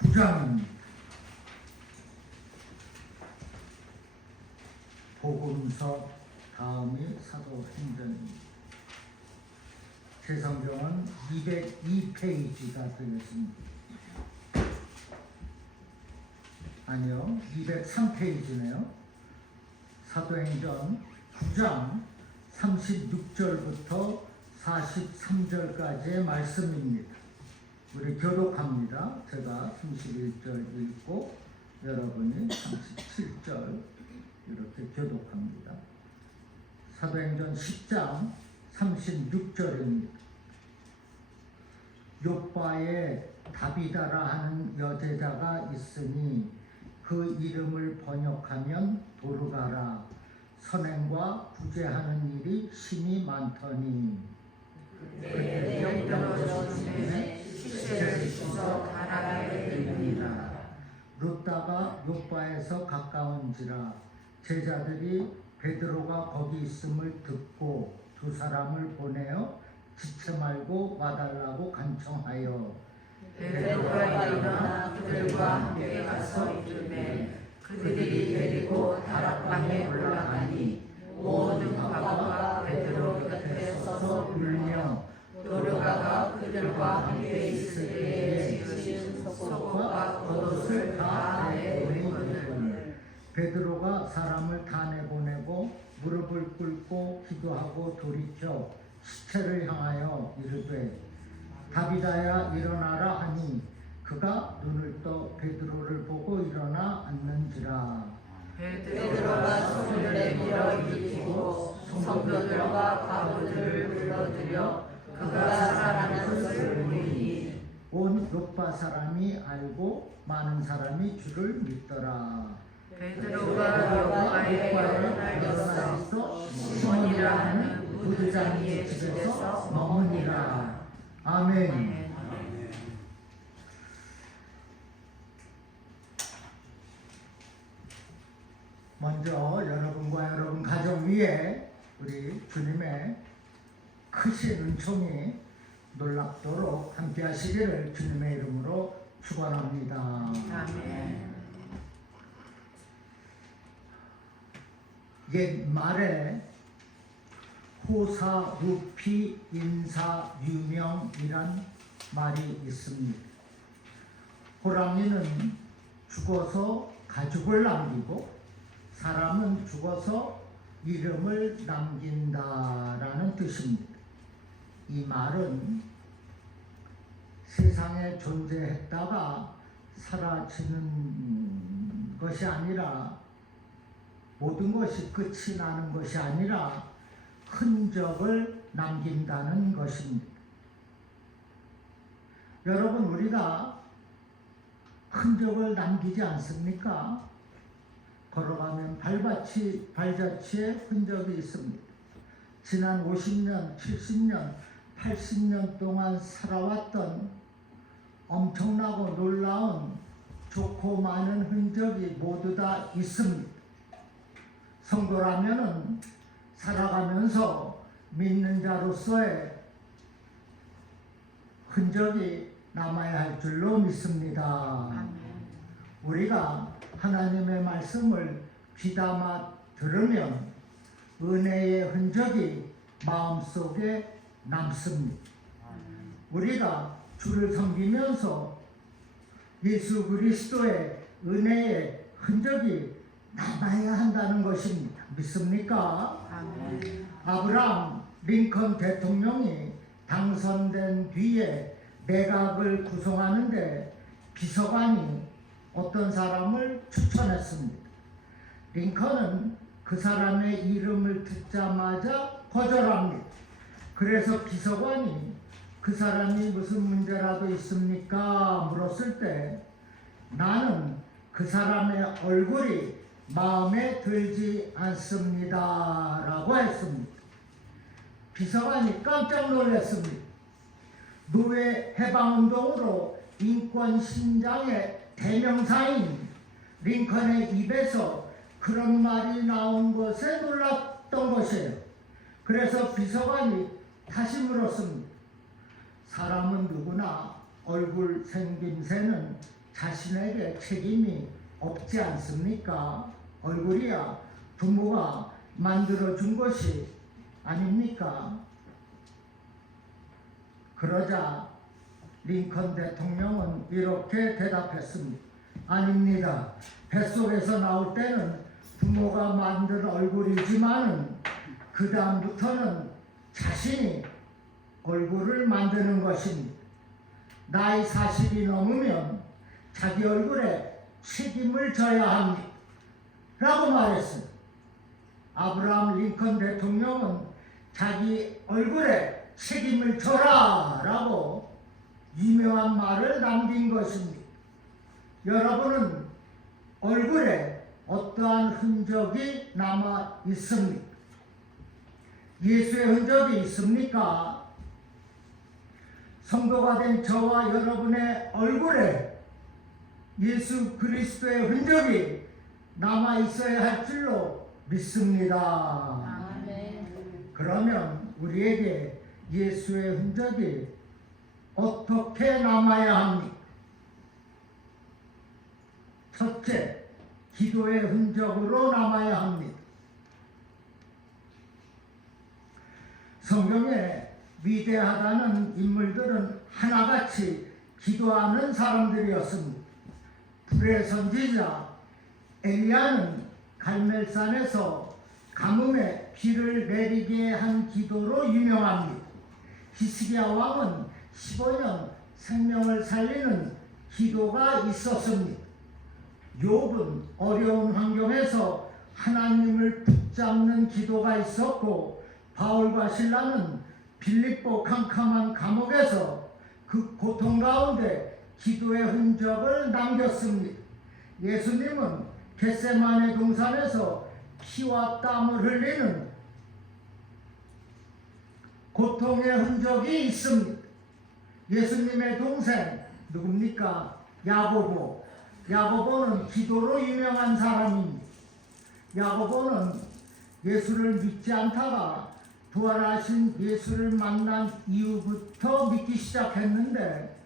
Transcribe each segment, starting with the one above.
9장입니다. 복음서 다음이 사도행전입니다. 제 성경은 202페이지가 되겠습니다. 아니요, 203페이지네요. 사도행전 9장 36절부터 43절까지의 말씀입니다. 우리 교독합니다. 제가 31절 읽고 여러분이 37절 이렇게 교독합니다. 사도행전 10장 36절입니다. 요빠에 다비다라 하는 여제자가 있으니 그 이름을 번역하면 도르가라. 선행과 구제하는 일이 심히 많더니 그때 영떨어졌음에 시체를 주서 가라게 되니라. 룻다가 요빠에서 가까운지라 제자들이 베드로가 거기 있음을 듣고 두 사람을 보내어 지체 말고 와달라고 간청하여 베드로가 일어나 그들과 함께 가서 이르매 그들이 데리고 다락방에 올라가니 모든 과부가 베드로 곁에 서서 울며 도르가가 그들과 함께 있을 때에 지으신 속옷과 겉옷을 다 내보내거늘 베드로가 사람을 다 내보내고 무릎을 꿇고 기도하고 돌이켜 시체를 향하여 이르되 다비다야 일어나라 하니 그가 눈을 떠 베드로를 보고 일어나 앉는지라. 베드로가 손을 내밀어 일으키고 성도들과 과부들을 불러들여 그가 살아난 것을 보이니 온 요빠 사람이 알고 많은 사람이 주를 믿더라. 베드로가 요파에 일어나 있어 시몬이라 하는 부두장이의 집에서 머무니라. 아멘. 먼저 여러분과 여러분 가정 위에 우리 주님의 크신 은총이 놀랍도록 함께 하시기를 주님의 이름으로 축원합니다. 아멘. 옛말에 호사루피 인사유명이란 말이 있습니다. 호랑이는 죽어서 가죽을 남기고 사람은 죽어서 이름을 남긴다라는 뜻입니다. 이 말은 세상에 존재했다가 사라지는 것이 아니라 모든 것이 끝이 나는 것이 아니라 흔적을 남긴다는 것입니다. 여러분, 우리가 흔적을 남기지 않습니까? 걸어가면 발자취에 흔적이 있습니다. 지난 50년, 70년, 80년 동안 살아왔던 엄청나고 놀라운 좋고 많은 흔적이 모두 다 있습니다. 성도라면은 살아가면서 믿는 자로서의 흔적이 남아야 할 줄로 믿습니다. 우리가 하나님의 말씀을 귀담아 들으면 은혜의 흔적이 마음속에 남습니다. 우리가 주를 섬기면서 예수 그리스도의 은혜의 흔적이 남아야 한다는 것입니다. 믿습니까? 아멘. 아브라함 링컨 대통령이 당선된 뒤에 내각을 구성하는데 비서관이 어떤 사람을 추천했습니다. 링컨은 그 사람의 이름을 듣자마자 거절합니다. 그래서 비서관이 그 사람이 무슨 문제라도 있습니까? 물었을 때 나는 그 사람의 얼굴이 마음에 들지 않습니다 라고 했습니다. 비서관이 깜짝 놀랐습니다. 노예 해방운동으로 인권 신장의 대명사인 링컨의 입에서 그런 말이 나온 것에 놀랐던 것이에요. 그래서 비서관이 다시 물었습니다. 사람은 누구나 얼굴 생김새는 자신에게 책임이 없지 않습니까? 얼굴이야 부모가 만들어준 것이 아닙니까? 그러자 링컨 대통령은 이렇게 대답했습니다. 아닙니다. 뱃속에서 나올 때는 부모가 만든 얼굴이지만은 그 다음부터는 자신이 얼굴을 만드는 것입니다. 나이 40이 넘으면 자기 얼굴에 책임을 져야 합니다. 라고 말했습니다. 아브라함 링컨 대통령은 자기 얼굴에 책임을 져라 라고 유명한 말을 남긴 것입니다. 여러분은 얼굴에 어떠한 흔적이 남아 있습니까? 예수의 흔적이 있습니까? 성도가 된 저와 여러분의 얼굴에 예수 그리스도의 흔적이 남아 있어야 할 줄로 믿습니다. 아멘. 그러면 우리에게 예수의 흔적이 어떻게 남아야 합니까? 첫째, 기도의 흔적으로 남아야 합니다. 성경에 위대하다는 인물들은 하나같이 기도하는 사람들이었습니다. 불의 선지자 엘리야는 갈멜산에서 가뭄에 비를 내리게 한 기도로 유명합니다. 히스기야 왕은 15년 생명을 살리는 기도가 있었습니다. 욥은 어려운 환경에서 하나님을 붙잡는 기도가 있었고, 바울과 실라는 빌립보 캄캄한 감옥에서 그 고통 가운데 기도의 흔적을 남겼습니다. 예수님은 겟세마네 동산에서 피와 땀을 흘리는 고통의 흔적이 있습니다. 예수님의 동생 누굽니까? 야고보. 야고보는 기도로 유명한 사람입니다. 야고보는 예수를 믿지 않다가 부활하신 예수를 만난 이후부터 믿기 시작했는데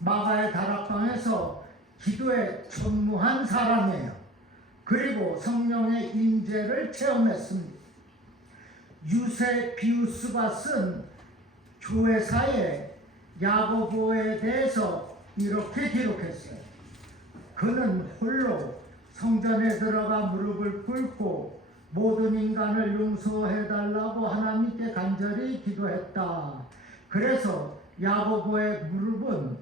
마가의 다락방에서 기도에 천무한 사람이에요. 그리고 성령의 임재를 체험했습니다. 유세비우스가 쓴 교회사에 야고보에 대해서 이렇게 기록했어요. 그는 홀로 성전에 들어가 무릎을 꿇고 모든 인간을 용서해달라고 하나님께 간절히 기도했다. 그래서 야고보의 무릎은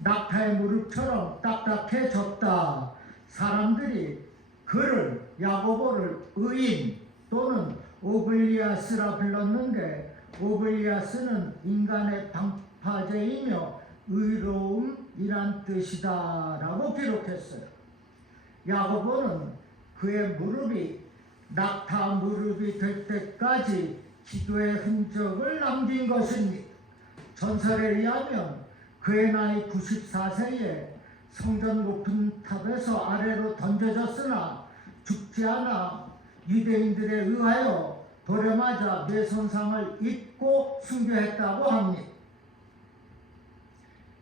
낙타의 무릎처럼 딱딱해졌다. 사람들이 그를 야고보를 의인 또는 오블리아스라 불렀는데, 오블리아스는 인간의 방파제이며 의로움이란 뜻이다 라고 기록했어요. 야고보는 그의 무릎이 낙타 무릎이 될 때까지 기도의 흔적을 남긴 것입니다. 전설에 의하면 그의 나이 94세에 성전 높은 탑에서 아래로 던져졌으나 죽지 않아 유대인들에 의하여 돌에 맞아 뇌 손상을 입고 순교했다고 합니다.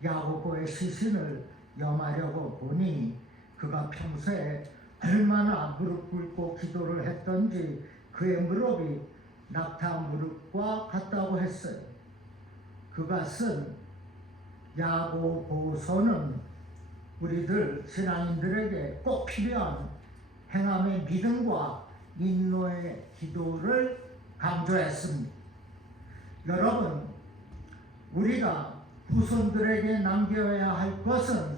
야고보의 시신을 염하려고 보니 그가 평소에 얼마나 무릎 꿇고 기도를 했던지 그의 무릎이 낙타 무릎과 같다고 했어요. 그가 쓴 야고보서는 우리들 신앙인들에게 꼭 필요한 행함의 믿음과 인노의 기도를 강조했습니다. 여러분, 우리가 후손들에게 남겨야 할 것은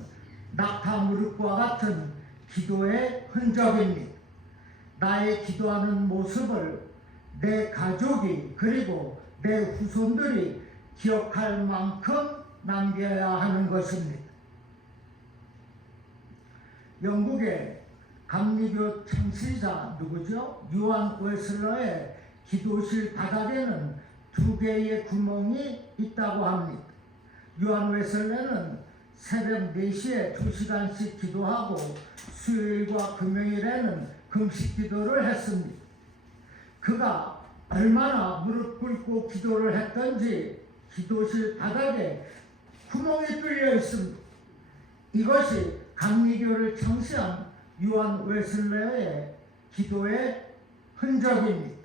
낙타 무릎과 같은 기도의 흔적입니다. 나의 기도하는 모습을 내 가족이 그리고 내 후손들이 기억할 만큼 남겨야 하는 것입니다. 영국의 감리교 창시자 누구죠? 요한 웨슬러의 기도실 바닥에는 2개의 구멍이 있다고 합니다. 요한 웨슬러는 새벽 4시에 2시간씩 기도하고 수요일과 금요일에는 금식 기도를 했습니다. 그가 얼마나 무릎 꿇고 기도를 했던지 기도실 바닥에 구멍이 뚫려 있습니다. 이것이 감리교를 창시한 요한 웨슬레의 기도의 흔적입니다.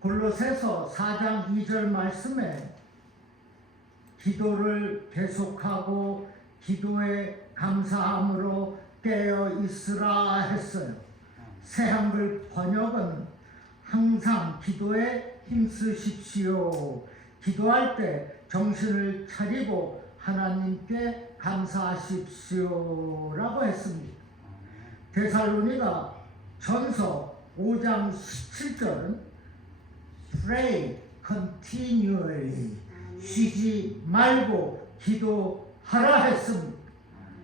골로새서 4장 2절 말씀에 기도를 계속하고 기도에 감사함으로 깨어 있으라 했어요. 새한글 번역은 항상 기도에 힘쓰십시오. 기도할 때 정신을 차리고 하나님께 감사하십시오 라고 했습니다. 데살로니가 전서 5장 17절은 Pray continually, 쉬지 말고 기도하라 했습니다.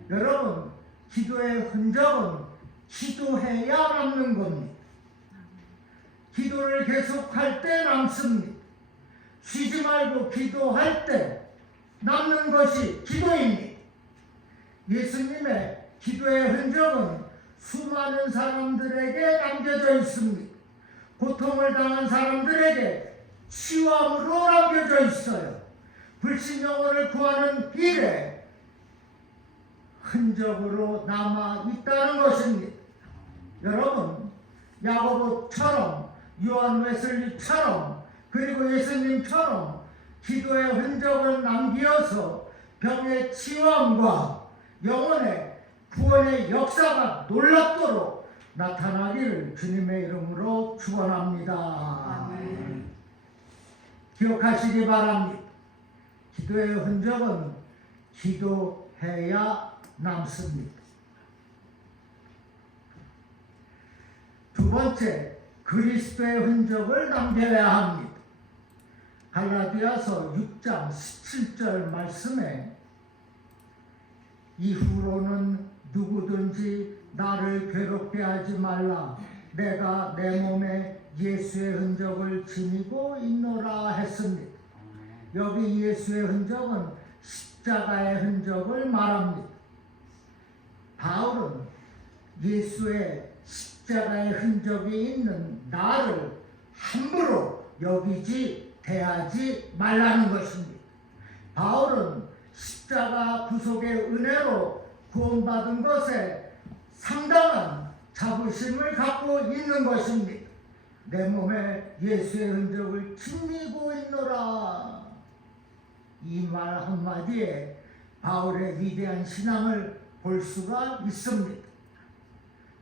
여러분, 기도의 흔적은 기도해야 남는 겁니다. 기도를 계속할 때 남습니다. 쉬지 말고 기도할 때 남는 것이 기도입니다. 예수님의 기도의 흔적은 수많은 사람들에게 남겨져 있습니다. 고통을 당한 사람들에게 치유함으로 남겨져 있어요. 불신 영혼을 구하는 일에 흔적으로 남아 있다는 것입니다. 여러분, 야고보처럼 요한 웨슬리처럼 그리고 예수님처럼 기도의 흔적을 남기어서 병의 치유함과 영혼의 구원의 역사가 놀랍도록 나타나기를 주님의 이름으로 축원합니다. 아멘. 기억하시기 바랍니다. 기도의 흔적은 기도해야 남습니다. 두 번째, 그리스도의 흔적을 남겨야 합니다. 갈라디아서 6장 17절 말씀에 이후로는 누구든지 나를 괴롭게 하지 말라. 내가 내 몸에 예수의 흔적을 지니고 있노라 했습니다. 여기 예수의 흔적은 십자가의 흔적을 말합니다. 바울은 예수의 십자가의 흔적이 있는 나를 함부로 여기지 대하지 말라는 것입니다. 바울은 십자가 구속의 은혜로 구원받은 것에 상당한 자부심을 갖고 있는 것입니다. 내 몸에 예수의 흔적을 지니고 있노라. 이 말 한마디에 바울의 위대한 신앙을 볼 수가 있습니다.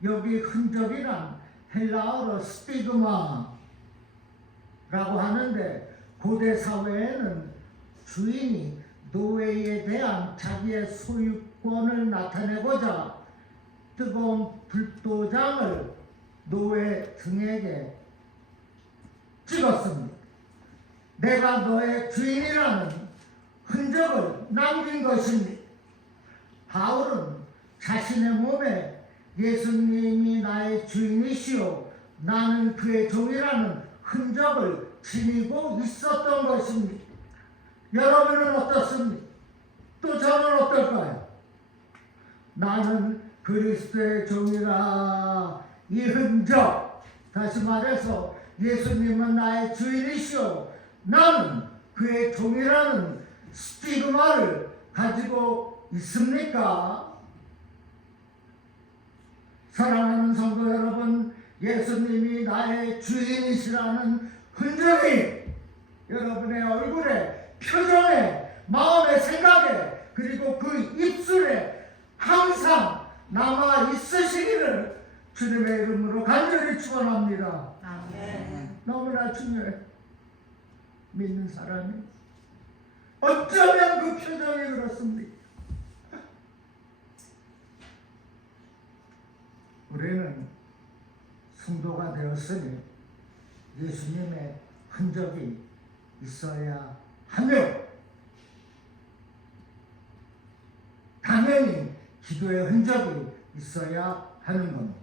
여기 흔적이란 헬라어로 스티그마라고 하는데 고대 사회에는 주인이 노예에 대한 자기의 소유권을 나타내고자 뜨거운 불도장을 노예 등에게 찍었습니다. 내가 너의 주인이라는 흔적을 남긴 것입니다. 바울은 자신의 몸에 예수님이 나의 주인이시오 나는 그의 종이라는 흔적을 지니고 있었던 것입니다. 여러분은 어떻습니까? 또 저는 어떨까요? 나는 그리스도의 종이라. 이 흔적, 다시 말해서 예수님은 나의 주인이시오 나는 그의 종이라는 스티그마를 가지고 있습니까? 사랑하는 성도 여러분, 예수님이 나의 주인이시라는 흔적이 여러분의 얼굴에, 표정에, 마음의 생각에, 그리고 그 입술에 항상 남아 있으시기를 주님의 이름으로 간절히 축원합니다. 아멘. 너무나 중요해. 믿는 사람이 어쩌면 그 표정이 그렇습니까? 우리는 성도가 되었으니 예수님의 흔적이 있어야 하며 당연히 기도의 흔적이 있어야 하는 겁니다.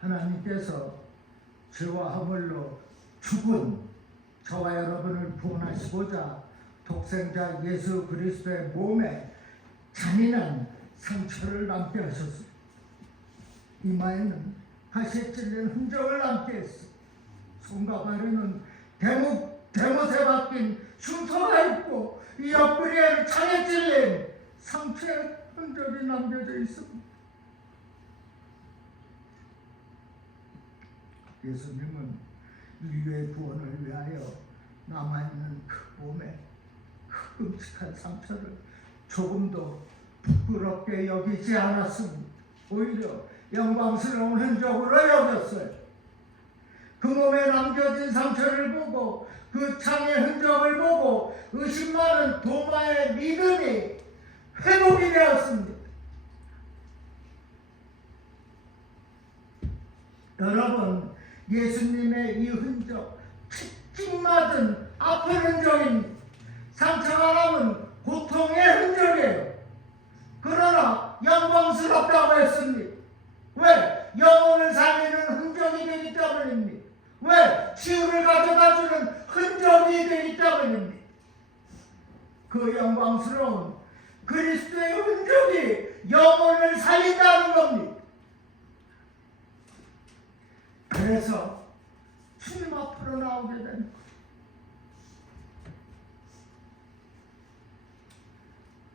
하나님께서 죄와 허물로 죽은 저와 여러분을 구원하시고자 독생자 예수 그리스도의 몸에 잔인한 상처를 남게 하셨습니다. 이마에는 가시에 찔린 흔적을 남게 했습니다. 손과 발에는 대못에 박힌 흉터가 있고 이 옆구리에는 창에 찔린 상처의 흔적이 남겨져 있습니다. 예수님은 인류의 구원을 위하여 남아있는 그 몸에 그 끔찍한 상처를 조금도 부끄럽게 여기지 않았습니다. 오히려 영광스러운 흔적으로 여겼어요. 그 몸에 남겨진 상처를 보고 그 창의 흔적을 보고 의심 많은 도마의 믿음이 회복이 되었습니다. 여러분, 예수님의 이 흔적, 찍 맞은 아픈 흔적입니다. 상처가 남은 고통의 흔적이에요. 그러나 영광스럽다고 했습니다. 왜? 영혼을 살리는 흔적이 되기 때문입니다. 왜? 치유를 가져다주는 흔적이 되기 때문입니다. 그 영광스러운 그리스도의 흔적이 영혼을 살린다는 겁니다. 그래서 주님 앞으로 나오게 되는 거예요.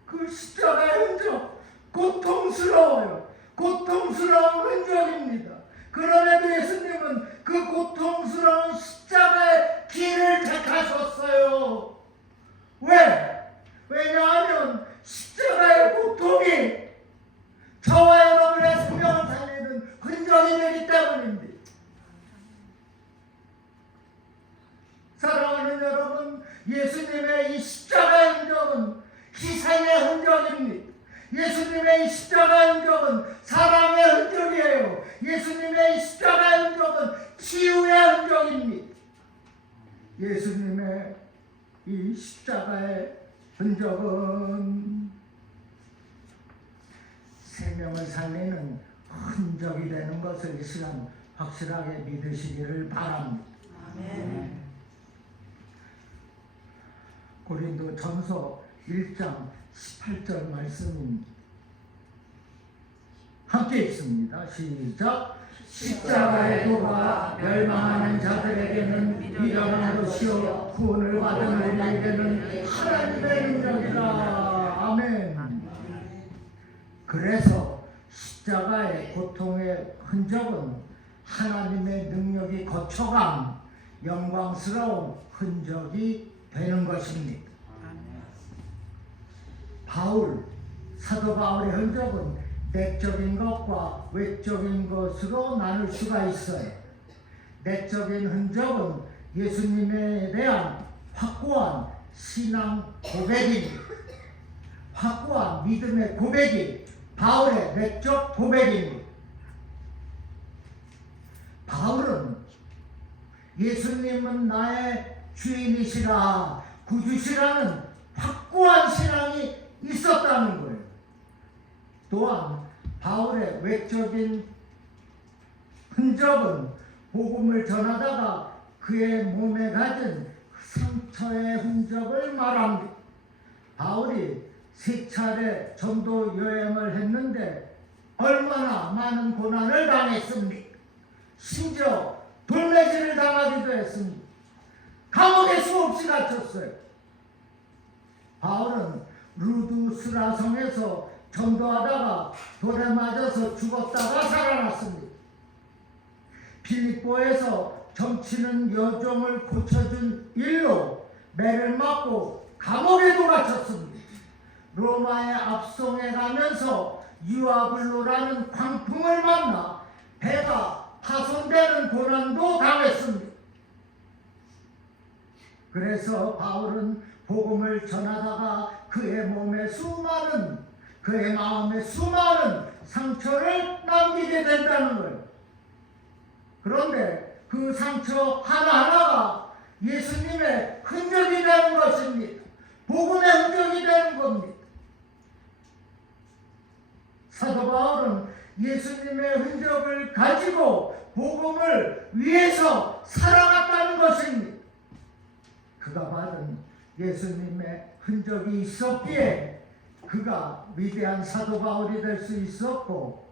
그 십자가의 흔적, 고통스러워요. 고통스러운 흔적입니다. 그럼에도 예수님은 그 고통스러운 십자가의 길을 택하셨어요. 왜? 왜냐하면 십자가의 고통이 저와 여러분의 생명을 살리는 흔적이 되기 때문입니다. 사랑하는 여러분, 예수님의 이 십자가의 흔적은 희생의 흔적입니다. 예수님의 이 십자가의 흔적은 사랑의 흔적이에요. 예수님의 이 십자가의 흔적은 치유의 흔적입니다. 예수님의 이 십자가의 흔적은 생명을 살리는 흔적이 되는 것을 이 시간 확실하게 믿으시기를 바랍니다. 아멘. 고린도전서 1장 18절 말씀입니다. 함께 읽습니다. 시작. 십자가의 도가 멸망하는 자들에게는 미련한 것이요 구원을 받은 우리에게는 하나님의 능력이라. 아멘. 그래서 십자가의 고통의 흔적은 하나님의 능력이 거쳐간 영광스러운 흔적이 되는 것입니다. 사도 바울의 흔적은 내적인 것과 외적인 것으로 나눌 수가 있어요. 내적인 흔적은 예수님에 대한 확고한 신앙 고백입니다. 확고한 믿음의 고백이 바울의 내적 고백입니다. 바울은 예수님은 나의 주인이시라, 구주시라는 확고한 신앙이 있었다는 거예요. 또한 바울의 외적인 흔적은 복음을 전하다가 그의 몸에 가진 상처의 흔적을 말합니다. 바울이 3차례 전도 여행을 했는데 얼마나 많은 고난을 당했습니까? 심지어 돌매질을 당하기도 했습니다. 감옥에 수없이 갇혔어요. 바울은 루드스라 성에서 전도하다가 돌에 맞아서 죽었다가 살아났습니다. 필리포에서 점치는 여종을 고쳐준 일로 매를 맞고 감옥에도 갇혔습니다. 로마의 압송에 가면서 유아블로라는 광풍을 만나 배가 파손되는 고난도 당했습니다. 그래서 바울은 복음을 전하다가 그의 마음에 수많은 상처를 남기게 된다는 거예요. 그런데 그 상처 하나하나가 예수님의 흔적이 되는 것입니다. 복음의 흔적이 되는 겁니다. 사도 바울은 예수님의 흔적을 가지고 복음을 위해서 살아갔다는 것입니다. 그가 받은 예수님의 흔적이 있었기에 그가 위대한 사도 바울이 될 수 있었고,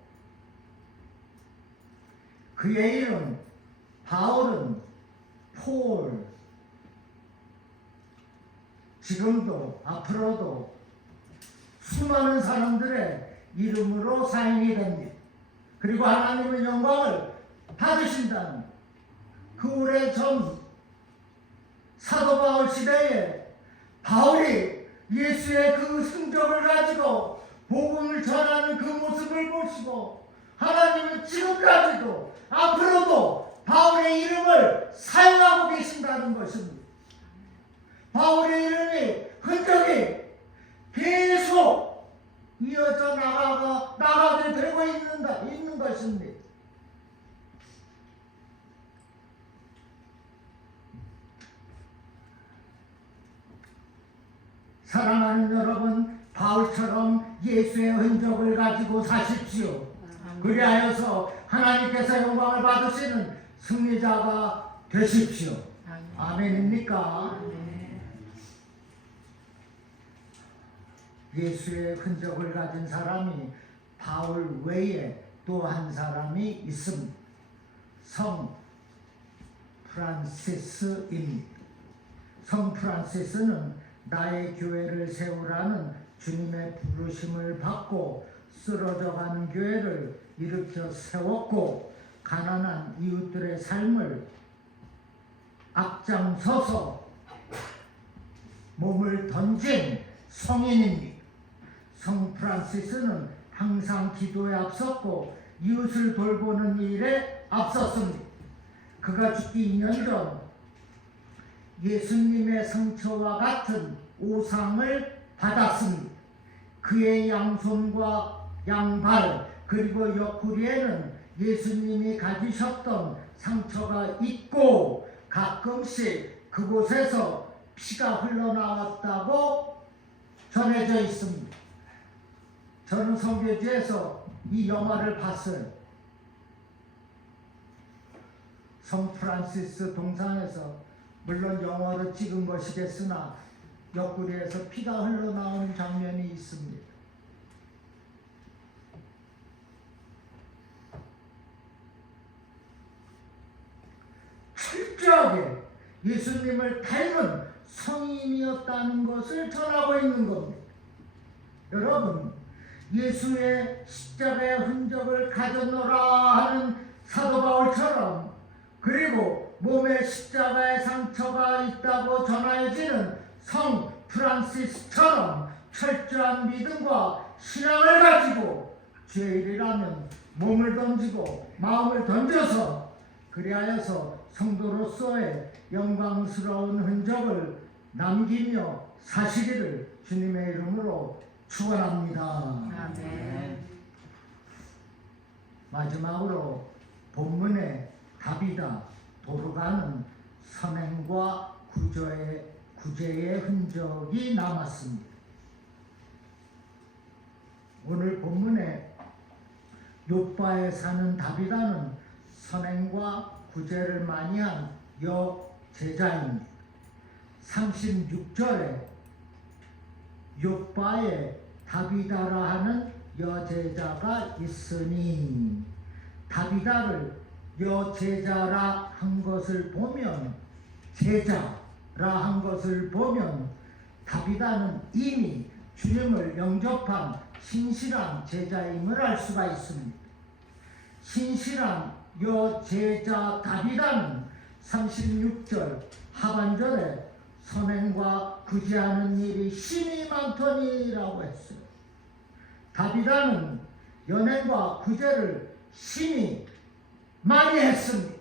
그의 이름 바울은 폴, 지금도 앞으로도 수많은 사람들의 이름으로 사인이 됩니다. 그리고 하나님의 영광을 받으신다는 그 오래전 사도 바울 시대에 바울이 예수의 그 승적을 가지고 복음을 전하는 그 모습을 보시고 하나님은 지금까지도 앞으로도 바울의 이름을 사용하고 계신다는 것입니다. 바울의 이름이 흔적이 계속 이어져 나가게 되고 있는 것입니다. 사랑하는 여러분, 바울처럼 예수의 흔적을 가지고 사십시오. 그리하여서 하나님께서 영광을 받으시는 승리자가 되십시오. 아멘입니까? 예수의 흔적을 가진 사람이 바울 외에 또 한 사람이 있습니다. 성 프란시스입니다. 성 프란시스는 나의 교회를 세우라는 주님의 부르심을 받고 쓰러져가는 교회를 일으켜 세웠고 가난한 이웃들의 삶을 앞장서서 몸을 던진 성인입니다. 성 프란시스는 항상 기도에 앞섰고 이웃을 돌보는 일에 앞섰습니다. 그가 죽기 2년 전 예수님의 상처와 같은 오상을 받았습니다. 그의 양손과 양발 그리고 옆구리에는 예수님이 가지셨던 상처가 있고 가끔씩 그곳에서 피가 흘러나왔다고 전해져 있습니다. 저는 선교지에서 이 영화를 봤어요. 성 프란시스 동상에서 물론 영화로 찍은 것이겠으나 옆구리에서 피가 흘러나오는 장면이 있습니다. 철저하게 예수님을 닮은 성인이었다는 것을 전하고 있는 겁니다. 여러분, 예수의 십자가의 흔적을 가졌노라 하는 사도 바울처럼 그리고 몸에 십자가의 상처가 있다고 전하여지는 성 프란시스처럼 철저한 믿음과 신앙을 가지고 죄일이라면 몸을 던지고 마음을 던져서 그리하여서 성도로서의 영광스러운 흔적을 남기며 사시기를 주님의 이름으로 축원합니다. 아멘. 마지막으로 본문에 다비다 도르가는 선행과 구제의 흔적이 남았습니다. 오늘 본문에 욥바에 사는 다비다는 선행과 구제를 많이 한 여제자입니다. 36절에 욥바에 다비다라 하는 여제자가 있으니 다비다를 여제자라 한 것을 보면 제자라 한 것을 보면 다비다는 이미 주님을 영접한 신실한 제자임을 알 수가 있습니다. 신실한 여제자 다비다는 36절 하반절에 선행과 구제하는 일이 심히 많더니라고 했어요. 다비다는 연행과 구제를 심히 많이 했습니다.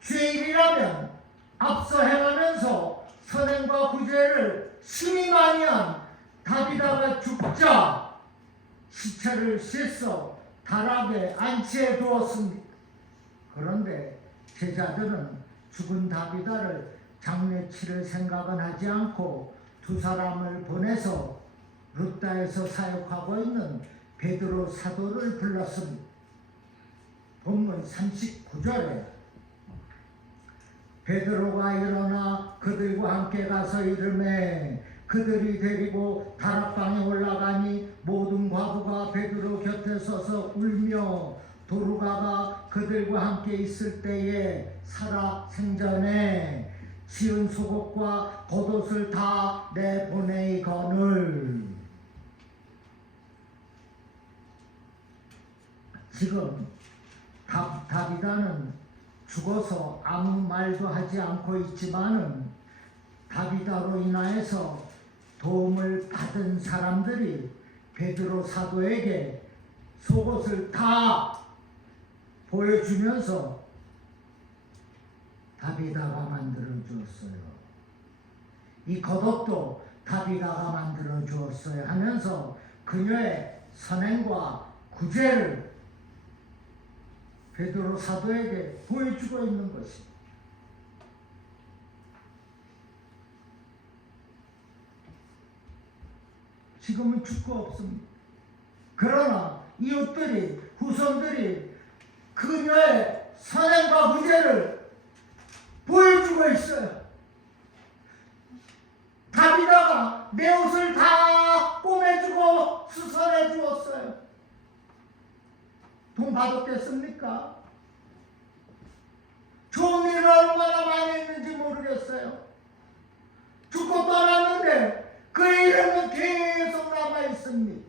죄인이라면 앞서 행하면서 선행과 구제를 심히 많이 한 다비다가 죽자 시체를 씻어 다락에 안치해 두었습니다. 그런데 제자들은 죽은 다비다를 장례치를 생각은 하지 않고 두 사람을 보내서 룻다에서 사역하고 있는 베드로 사도를 불렀습니다. 본문 39절에 베드로가 일어나 그들과 함께 가서 이르매 그들이 데리고 다락방에 올라가니 모든 과부가 베드로 곁에 서서 울며 도르가가 그들과 함께 있을 때에 살아 생전에 지은 속옷과 겉옷을 다 내보내거늘. 지금 다비다는 죽어서 아무 말도 하지 않고 있지만은 다비다로 인하여서 도움을 받은 사람들이 베드로 사도에게 속옷을 다 보여주면서 다비다가 만들어 주었어요. 이 겉옷도 다비다가 만들어 주었어요 하면서 그녀의 선행과 구제를 베드로 사도에게 보여주고 있는 것입니다. 지금은 축구 없습니다. 그러나 이웃들이, 후손들이 그녀의 선행과 구제를 보여주고 있어요. 다비다가 내 옷을 다 꼬매주고 수선해 주었어요. 돈 받았겠습니까? 좋은 일을 얼마나 많이 했는지 모르겠어요. 죽고 떠났는데 그 이름은 계속 남아 있습니다.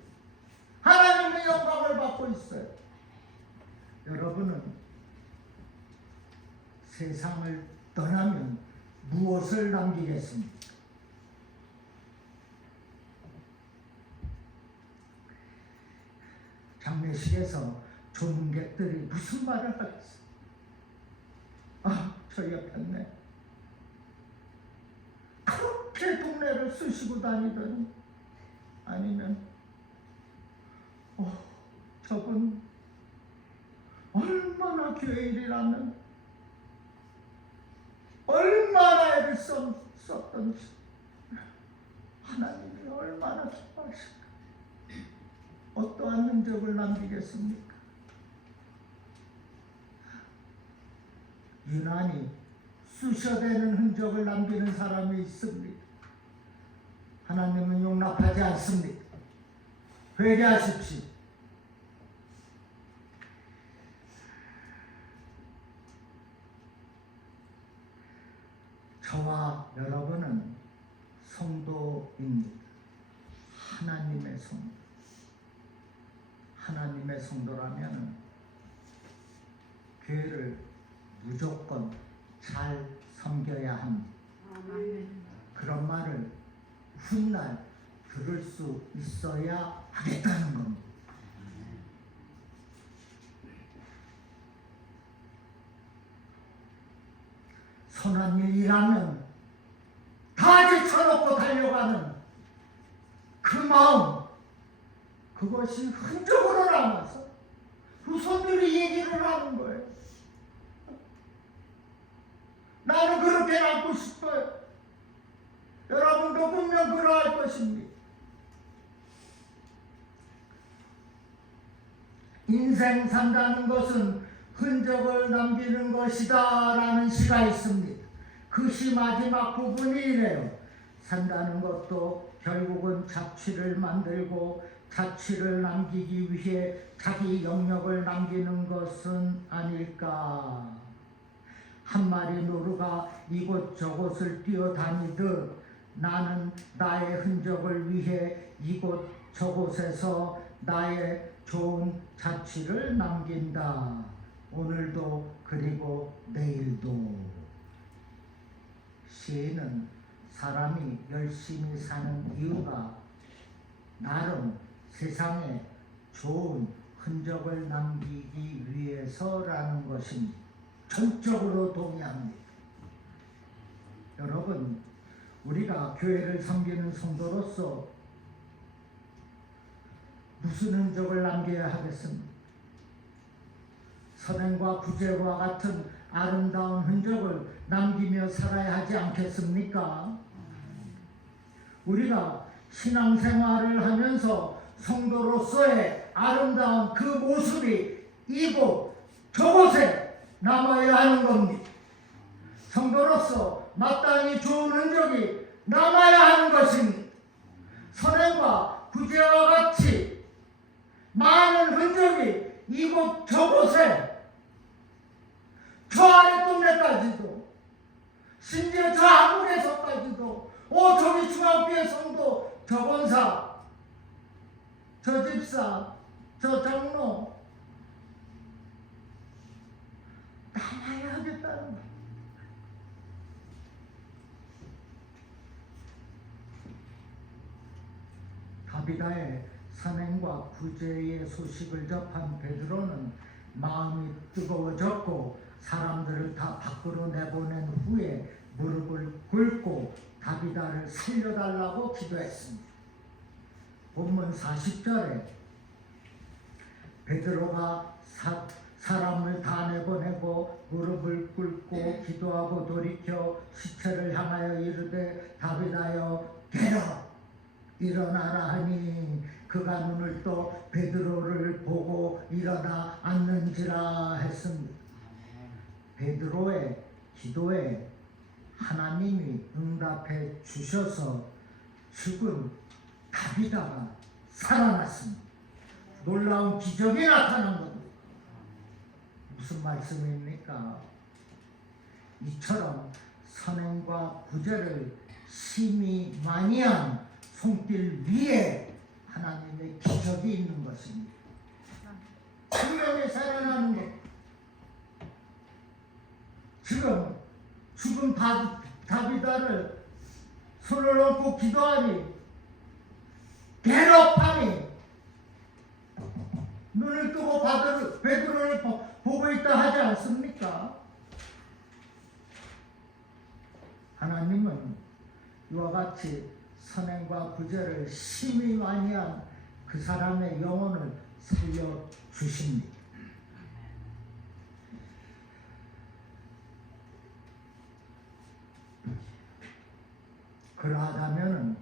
하나님의 영광을 받고 있어요. 여러분은 세상을 떠나면 무엇을 남기겠습니까? 장례식에서 조문객들이 무슨 말을 하겠어요? 아, 저 옆에네. 그렇게 동네를 쑤시고 다니더니 아니면 저분 얼마나 교회 일이라면 얼마나 애를 썼던지 하나님이 얼마나 기뻐하실까. 어떠한 흔적을 남기겠습니까? 유난히 쑤셔대는 흔적을 남기는 사람이 있습니다. 하나님은 용납하지 않습니다. 회개하십시오. 저와 여러분은 성도입니다. 하나님의 성도. 하나님의 성도라면 교회를 무조건 잘 섬겨야 합니다. 그런 말을 훗날 들을 수 있어야 하겠다는 겁니다. 선한 일이라면 다 제쳐놓고 달려가는 그 마음, 그것이 흔적으로 남아서 후손들이 얘기를 하는 거예요. 나는 그렇게 남고 싶어요. 여러분도 분명 그러할 것입니다. 인생 산다는 것은 흔적을 남기는 것이다 라는 시가 있습니다. 그 시 마지막 부분이 이래요. 산다는 것도 결국은 자취를 만들고 자취를 남기기 위해 자기 영역을 남기는 것은 아닐까. 한 마리 노루가 이곳저곳을 뛰어다니듯 나는 나의 흔적을 위해 이곳저곳에서 나의 좋은 자취를 남긴다. 오늘도 그리고 내일도. 시인은 사람이 열심히 사는 이유가 나름 세상에 좋은 흔적을 남기기 위해서라는 것입니다. 전적으로 동의합니다. 여러분, 우리가 교회를 섬기는 성도로서 무슨 흔적을 남겨야 하겠습니까? 선행과 구제와 같은 아름다운 흔적을 남기며 살아야 하지 않겠습니까? 우리가 신앙생활을 하면서 성도로서의 아름다운 그 모습이 이곳 저곳에 남아야 하는 겁니다. 성도로서 마땅히 좋은 흔적이 남아야 하는 것입니다. 선행과 구제와 같이 많은 흔적이 이곳 저곳에, 저 아래 동네까지도, 심지어 저 한국에서까지도, 저기 중앙교회 성도, 저 권사, 저 집사, 저 장로, 가야 하겠다는 거. 다비다의 선행과 구제의 소식을 접한 베드로는 마음이 뜨거워졌고 사람들을 다 밖으로 내보낸 후에 무릎을 꿇고 다비다를 살려달라고 기도했습니다. 본문 40절에 베드로가 사람을 다 내보내고 무릎을 꿇고 기도하고 돌이켜 시체를 향하여 이르되 다비다여 깨라 일어나라 하니 그가 눈을 떠 베드로를 보고 일어나 앉는지라 했습니다. 베드로의 기도에 하나님이 응답해 주셔서 죽은 다비다가 살아났습니다. 놀라운 기적이 나타난 겁니다. 무슨 말씀입니까? 이처럼 선행과 구제를 심히 많이 한 손길 위에 하나님의 기적이 있는 것입니다. 생명이 살아나는 것. 지금 죽은 다비다를 손을 얹고 기도하니 괴롭함이 눈을 뜨고 베드로를 보고 있다 하지 않습니까? 하나님은 이와 같이 선행과 구제를 심히 많이 한 그 사람의 영혼을 살려주십니다. 그러하다면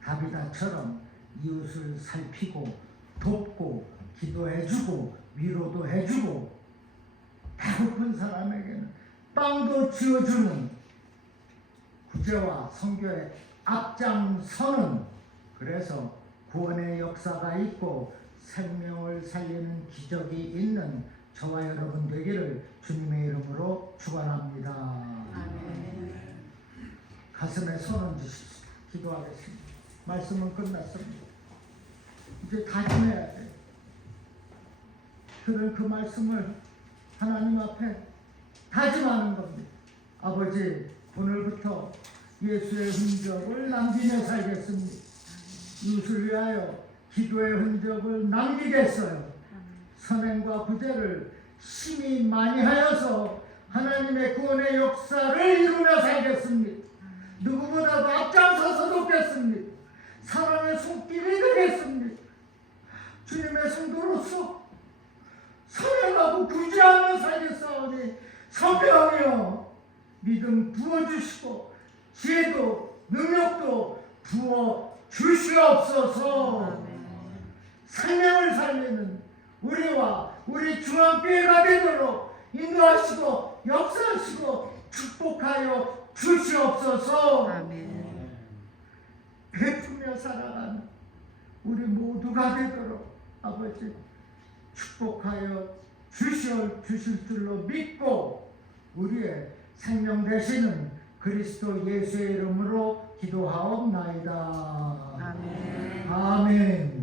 다비다처럼 이웃을 살피고 돕고 기도해주고 위로도 해주고 배고픈 사람에게는 빵도 지어주는 구제와 선교의 앞장서는, 그래서 구원의 역사가 있고 생명을 살리는 기적이 있는 저와 여러분 되기를 주님의 이름으로 축원합니다. 아멘. 가슴에 손을 주십시오. 기도하겠습니다. 말씀은 끝났습니다. 이제 다짐해야 돼요. 그런 그 말씀을 하나님 앞에 다짐하는 겁니다. 아버지, 오늘부터 예수의 흔적을 남기며 살겠습니다. 이웃을 위하여 기도의 흔적을 남기겠어요. 선행과 구제를 심히 많이 하여서 하나님의 구원의 역사를 이루며 살겠습니다. 누구보다도 앞장서서 돕겠습니다. 사랑의 손길이 되겠습니다. 주님의 성도로서 선행하고 구제하며 살겠사오니 성령이여 믿음 부어주시고 지혜도 능력도 부어주시옵소서. 생명을 살리는 우리와 우리 중앙교회가 되도록 인도하시고 역사하시고 축복하여 주시옵소서. 아멘. 베푸며 살아가는 우리 모두가 되도록 아버지 축복하여 주실 줄로 믿고 우리의 생명 되시는 그리스도 예수의 이름으로 기도하옵나이다. 아멘. 아멘.